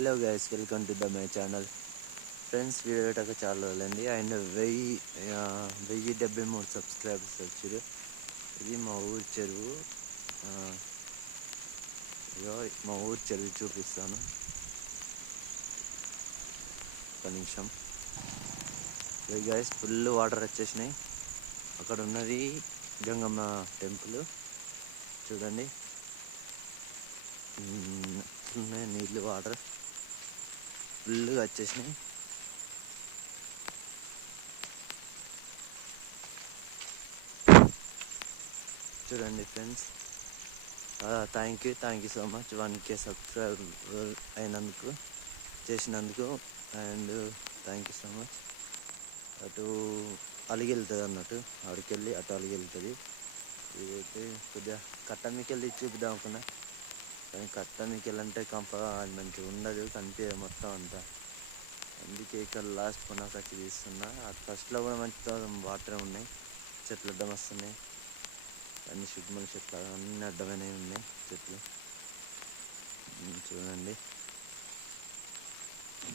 Hello guys, welcome to my channel. Friends, video పెట్టాక చాలా రోజులైంది. అండ్ 1073 సబ్స్క్రైబర్స్ వచ్చారు. ఇది మా ఊరి చెరువు. మా ఊరి చెరువు చూపిస్తాను, ఒక నిమిషం. గైస్, ఫుల్ వాటర్ వచ్చేసినాయి. అక్కడ ఉన్నది గంగమ్మ టెంపుల్. చూడండి, ఉన్నాయి నీళ్ళు, వాటర్ ఫుల్గా వచ్చేసినాయి. చూడండి friends, thank you so much 1K subscribe చేసినందుకు. And thank you so much. అటు అలిగి వెళ్తుంది అన్నట్టు, అడికెళ్ళి అటు అలిగి వెళ్తుంది. ఇదైతే కొద్దిగా కట్ట మీకు వెళ్ళి చూపిద్దాం అనుకున్నా, కానీ కట్ట మీకు వెళ్ళంటే అది మంచిగా ఉండదు, కనిపించదు మొత్తం అంతా. అందుకే ఇక్కడ లాస్ట్ కొన్నాక వచ్చి తీస్తున్నా. అటు ఫస్ట్లో కూడా మంచిగా వాటర్ ఉన్నాయి, చెట్లు అడ్డం వస్తున్నాయి, అన్ని శుభ్రమైన చెట్లు అన్నీ అడ్డమైనవి ఉన్నాయి చెట్లు. చూడండి,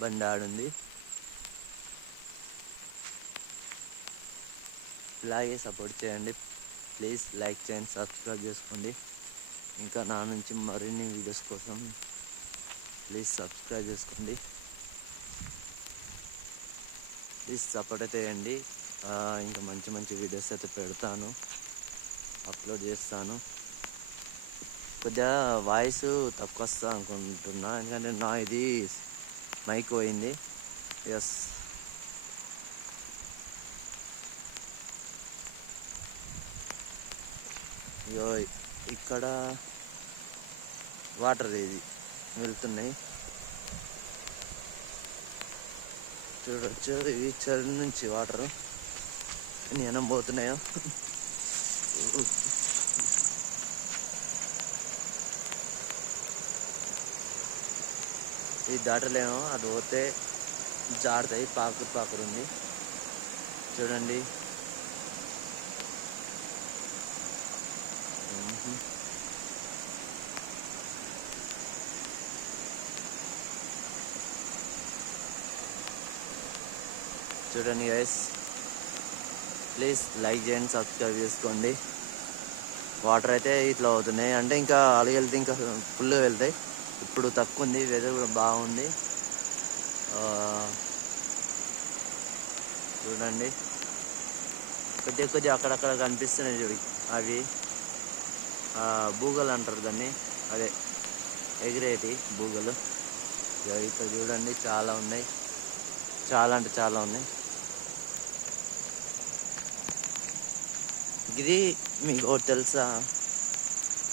బండి ఆడుంది. ఇలాగే సపోర్ట్ చేయండి ప్లీజ్. లైక్ చేయండి, సబ్స్క్రైబ్ చేసుకోండి. ఇంకా నా నుంచి మరిన్ని వీడియోస్ కోసం ప్లీజ్ సబ్స్క్రైబ్ చేసుకోండి. ప్లీజ్ సపోర్ట్ అయితే చేయండి. ఇంకా మంచి మంచి వీడియోస్ అయితే పెడతాను, అప్లోడ్ చేస్తాను. కొద్దిగా వాయిస్ తక్కువ వస్తా అనుకుంటున్నా, ఎందుకంటే నా ఇది మైక్ పోయింది. ఎస్, ఇక్కడ వాటర్ ఇది వెళ్తున్నాయి, చూడొచ్చు. ఇవి చెరువు నుంచి వాటర్ నేను పోతున్నాయో. ఇది దాటలేమో, అది పోతే జారుతాయి. పాకురు ఉంది చూడండి. చూడండి గైస్, ప్లీజ్ లైక్ చేయండి, సబ్స్క్రైబ్ చేసుకోండి. వాటర్ అయితే ఇట్లా అవుతున్నాయి, అంటే ఇంకా అలిగి వెళ్తే ఇంకా ఫుల్గా వెళ్తాయి. ఇప్పుడు తక్కువ ఉంది, వెదర్ కూడా బాగుంది. చూడండి, కొద్దిగా అక్కడక్కడ కనిపిస్తున్నాయి చూడు, అవి బూగలు అంటారు దాన్ని, అదే ఎగిరేటి బూగలు. ఇక్కడ చూడండి, చాలా ఉన్నాయి, చాలా అంటే చాలా ఉన్నాయి. ఇది మీకు తెలుసా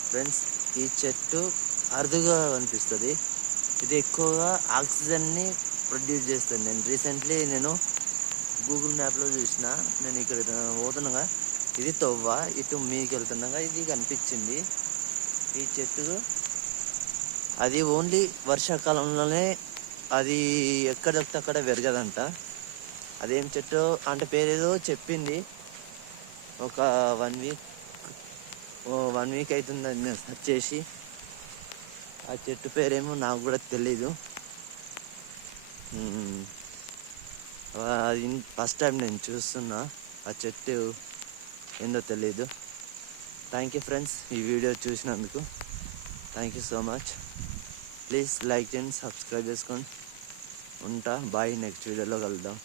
ఫ్రెండ్స్, ఈ చెట్టు అరుదుగా అనిపిస్తుంది. ఇది ఎక్కువగా ఆక్సిజన్ని ప్రొడ్యూస్ చేస్తుంది. రీసెంట్లీ నేను గూగుల్ మ్యాప్లో చూసిన, నేను ఇక్కడ పోతున్నాగా ఇది తవ్వ, ఇటు మీకు వెళ్తున్నాగా ఇది కనిపించింది ఈ చెట్టు. అది ఓన్లీ వర్షాకాలంలోనే, అది ఎక్కడ దొరికితే అక్కడ పెరగదంట. అదేం చెట్టు అంటే పేరేదో చెప్పింది. ఒక 1 వీక్ అవుతుంది నేను సెర్చ్ చేసి. ఆ చెట్టు పేరేమో నాకు కూడా తెలీదు. అది ఫస్ట్ టైం నేను చూస్తున్నా, ఆ చెట్టు ఏందో తెలీదు. థ్యాంక్ యూ ఫ్రెండ్స్, ఈ వీడియో చూసినందుకు thank you so much. Please like చేయండి, సబ్స్క్రైబ్ చేసుకోండి. ఉంటా, బాయ్. నెక్స్ట్ వీడియోలో కలుద్దాం.